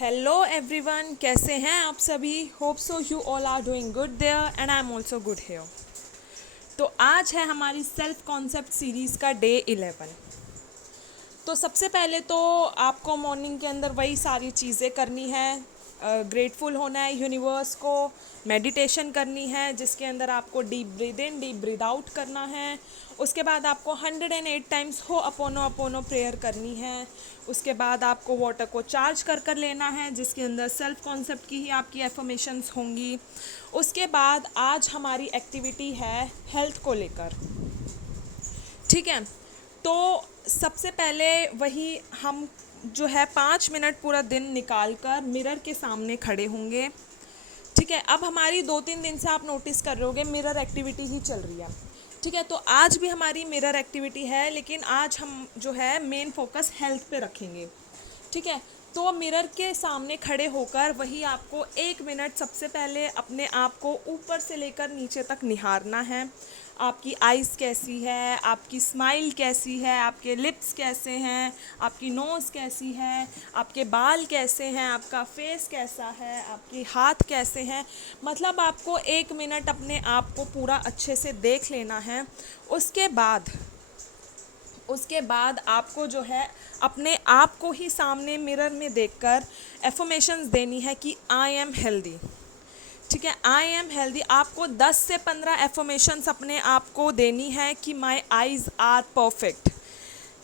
Hello everyone, कैसे हैं आप सभी। Hope so you all are doing good there and I am also good here. तो आज है हमारी सेल्फ कॉन्सेप्ट सीरीज़ का डे 11। तो सबसे पहले तो आपको मॉर्निंग के अंदर वही सारी चीज़ें करनी है। ग्रेटफुल होना है यूनिवर्स को, मेडिटेशन करनी है जिसके अंदर आपको deep breathe in deep breathe out करना है। उसके बाद आपको 108 टाइम्स हो अपोनो अपोनो प्रेयर करनी है। उसके बाद आपको वाटर को चार्ज कर कर लेना है जिसके अंदर सेल्फ कॉन्सेप्ट की ही आपकी एफर्मेशंस होंगी। उसके बाद आज हमारी एक्टिविटी है हेल्थ को लेकर, ठीक है। तो सबसे पहले वही हम जो है 5 मिनट पूरा दिन निकाल कर मिरर के सामने खड़े होंगे, ठीक है। अब हमारी 2-3 दिन से आप नोटिस कर रहे होगे मिरर एक्टिविटी ही चल रही है, ठीक है। तो आज भी हमारी मिरर एक्टिविटी है, लेकिन आज हम जो है मेन फोकस हेल्थ पे रखेंगे, ठीक है। तो मिरर के सामने खड़े होकर वही आपको 1 मिनट सबसे पहले अपने आप को ऊपर से लेकर नीचे तक निहारना है। आपकी आइज़ कैसी है, आपकी स्माइल कैसी है, आपके लिप्स कैसे हैं, आपकी नोज़ कैसी है, आपके बाल कैसे हैं, आपका फेस कैसा है, आपके हाथ कैसे हैं। मतलब आपको 1 मिनट अपने आप को पूरा अच्छे से देख लेना है। उसके बाद आपको जो है अपने आप को ही सामने मिरर में देखकर एफर्मेशंस देनी है कि आई एम हेल्दी, ठीक है। आई एम हेल्दी आपको 10 से 15 एफर्मेशंस अपने आप को देनी है कि माई आइज़ आर परफेक्ट,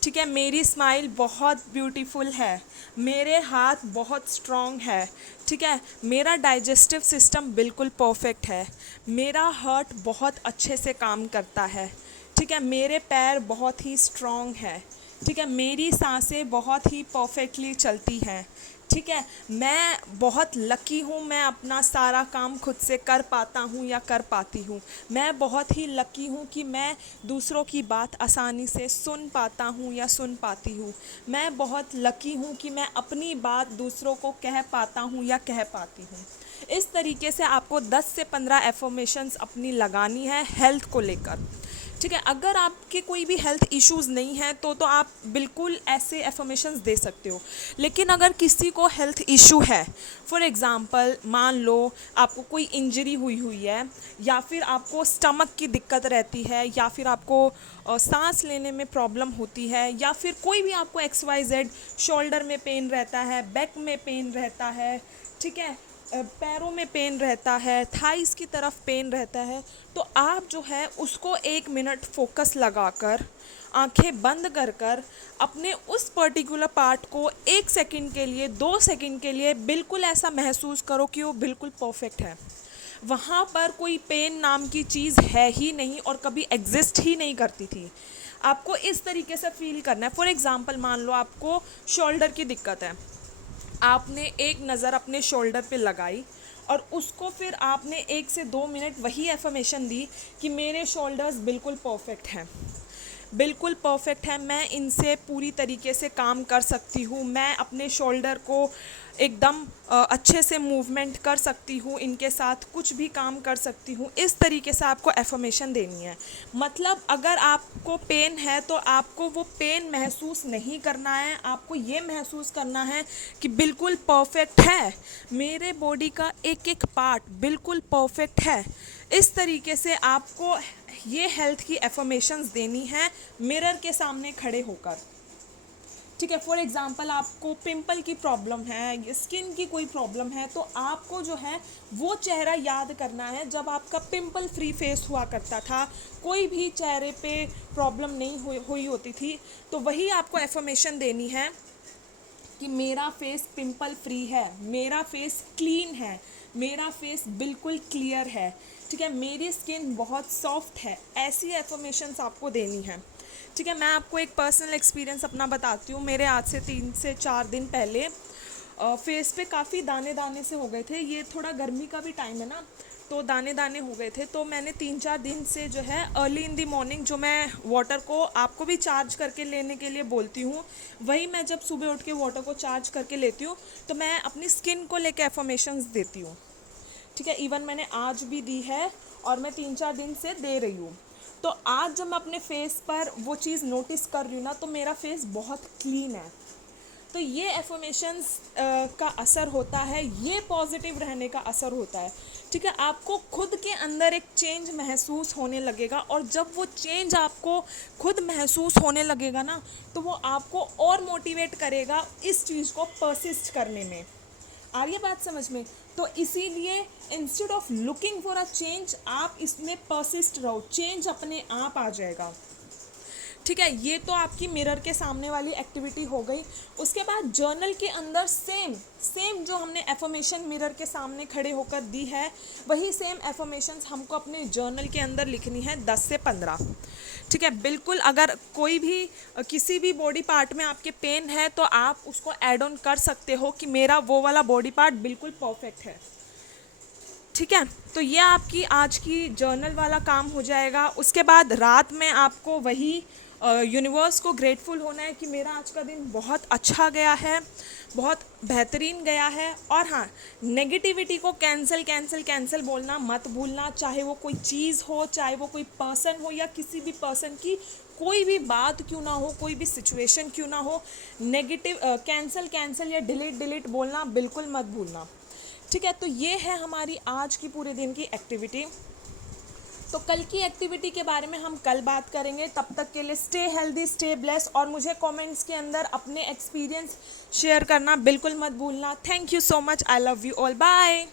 ठीक है। मेरी स्माइल बहुत ब्यूटीफुल है, मेरे हाथ बहुत स्ट्रॉन्ग है, ठीक है। मेरा डाइजेस्टिव सिस्टम बिल्कुल परफेक्ट है, मेरा हार्ट बहुत अच्छे से काम करता है, ठीक है। मेरे पैर बहुत ही स्ट्रॉन्ग है, ठीक है। मेरी सांसें बहुत ही परफेक्टली चलती हैं, ठीक है। मैं बहुत लकी हूँ, मैं अपना सारा काम खुद से कर पाता हूँ या कर पाती हूँ। मैं बहुत ही लकी हूँ कि मैं दूसरों की बात आसानी से सुन पाता हूँ या सुन पाती हूँ। मैं बहुत लकी हूँ कि मैं अपनी बात दूसरों को कह पाता हूँ या कह पाती हूँ। इस तरीके से आपको 10 से 15 एफर्मेशंस अपनी लगानी है हेल्थ को लेकर, ठीक है। अगर आपके कोई भी हेल्थ इश्यूज़ नहीं है तो आप बिल्कुल ऐसे एफर्मेशंस दे सकते हो। लेकिन अगर किसी को हेल्थ इशू है, फॉर एग्ज़ाम्पल मान लो आपको कोई इंजरी हुई है, या फिर आपको स्टमक की दिक्कत रहती है, या फिर आपको सांस लेने में प्रॉब्लम होती है, या फिर कोई भी आपको XYZ शोल्डर में पेन रहता है, बैक में पेन रहता है, ठीक है, पैरों में पेन रहता है, थाइस की तरफ पेन रहता है, तो आप जो है उसको 1 मिनट फोकस लगाकर आंखें बंद कर कर अपने उस पर्टिकुलर पार्ट को 1 सेकंड के लिए 2 सेकंड के लिए बिल्कुल ऐसा महसूस करो कि वो बिल्कुल परफेक्ट है। वहाँ पर कोई पेन नाम की चीज़ है ही नहीं और कभी एग्जिस्ट ही नहीं करती थी। आपको इस तरीके से फील करना है। फॉर एग्ज़ाम्पल मान लो आपको शोल्डर की दिक्कत है, आपने एक नज़र अपने शोल्डर पे लगाई और उसको फिर आपने 1 से 2 मिनट वही एफर्मेशन दी कि मेरे शोल्डर्स बिल्कुल परफेक्ट हैं, बिल्कुल परफेक्ट है, मैं इनसे पूरी तरीके से काम कर सकती हूँ, मैं अपने शोल्डर को एकदम अच्छे से मूवमेंट कर सकती हूँ, इनके साथ कुछ भी काम कर सकती हूँ। इस तरीके से आपको एफर्मेशन देनी है। मतलब अगर आपको पेन है तो आपको वो पेन महसूस नहीं करना है, आपको ये महसूस करना है कि बिल्कुल परफेक्ट है, मेरे बॉडी का एक एक पार्ट बिल्कुल परफेक्ट है। इस तरीके से आपको ये हेल्थ की एफर्मेशंस देनी है मिरर के सामने खड़े होकर, ठीक है। फॉर एग्ज़ाम्पल आपको पिंपल की प्रॉब्लम है, स्किन की कोई प्रॉब्लम है, तो आपको जो है वो चेहरा याद करना है जब आपका पिंपल फ्री फेस हुआ करता था, कोई भी चेहरे पे प्रॉब्लम नहीं हुई होती थी। तो वही आपको एफर्मेशन देनी है कि मेरा फेस पिंपल फ्री है, मेरा फेस क्लीन है, मेरा फेस बिल्कुल क्लियर है, ठीक है, मेरी स्किन बहुत सॉफ्ट है। ऐसी एफर्मेशंस आपको देनी है, ठीक है। मैं आपको एक पर्सनल एक्सपीरियंस अपना बताती हूँ। मेरे आज से 3 से 4 दिन पहले फेस पे काफ़ी दाने दाने से हो गए थे। ये थोड़ा गर्मी का भी टाइम है ना, तो दाने दाने हो गए थे। तो मैंने 3-4 दिन से जो है अर्ली इन दी मॉर्निंग जो मैं वाटर को आपको भी चार्ज करके लेने के लिए बोलती हूँ, वही मैं जब सुबह उठ के वाटर को चार्ज करके लेती हूँ तो मैं अपनी स्किन को लेके एफर्मेशंस देती हूँ, ठीक है। इवन मैंने आज भी दी है और मैं 3-4 दिन से दे रही हूँ। तो आज जब मैं अपने फेस पर वो चीज़ नोटिस कर रही हूँ ना, तो मेरा फेस बहुत क्लीन है। तो ये एफर्मेशंस का असर होता है, ये पॉजिटिव रहने का असर होता है, ठीक है। आपको खुद के अंदर एक चेंज महसूस होने लगेगा, और जब वो चेंज आपको खुद महसूस होने लगेगा ना, तो वो आपको और मोटिवेट करेगा इस चीज़ को परसिस्ट करने में। आ रही है बात समझ में? तो इसीलिए instead of looking for a change, आप इसमें परसिस्ट रहो, चेंज अपने आप आ जाएगा, ठीक है। ये तो आपकी मिरर के सामने वाली एक्टिविटी हो गई। उसके बाद जर्नल के अंदर सेम जो हमने एफर्मेशन मिरर के सामने खड़े होकर दी है, वही सेम एफर्मेशंस हमको अपने जर्नल के अंदर लिखनी है 10 से 15, ठीक है। बिल्कुल, अगर कोई भी किसी भी बॉडी पार्ट में आपके पेन है तो आप उसको ऐड ऑन कर सकते हो कि मेरा वो वाला बॉडी पार्ट बिल्कुल परफेक्ट है, ठीक है। तो ये आपकी आज की जर्नल वाला काम हो जाएगा। उसके बाद रात में आपको वही यूनिवर्स को ग्रेटफुल होना है कि मेरा आज का दिन बहुत अच्छा गया है, बहुत बेहतरीन गया है। और हाँ, नेगेटिविटी को कैंसिल बोलना मत भूलना, चाहे वो कोई चीज़ हो, चाहे वो कोई पर्सन हो, या किसी भी पर्सन की कोई भी बात क्यों ना हो, कोई भी सिचुएशन क्यों ना हो, नेगेटिव कैंसिल या डिलीट बोलना बिल्कुल मत भूलना, ठीक है। तो ये है हमारी आज की पूरे दिन की एक्टिविटी। तो कल की एक्टिविटी के बारे में हम कल बात करेंगे। तब तक के लिए स्टे हेल्दी, स्टे ब्लेस्ड, और मुझे कमेंट्स के अंदर अपने एक्सपीरियंस शेयर करना बिल्कुल मत भूलना। Thank you so much, I love you all, bye.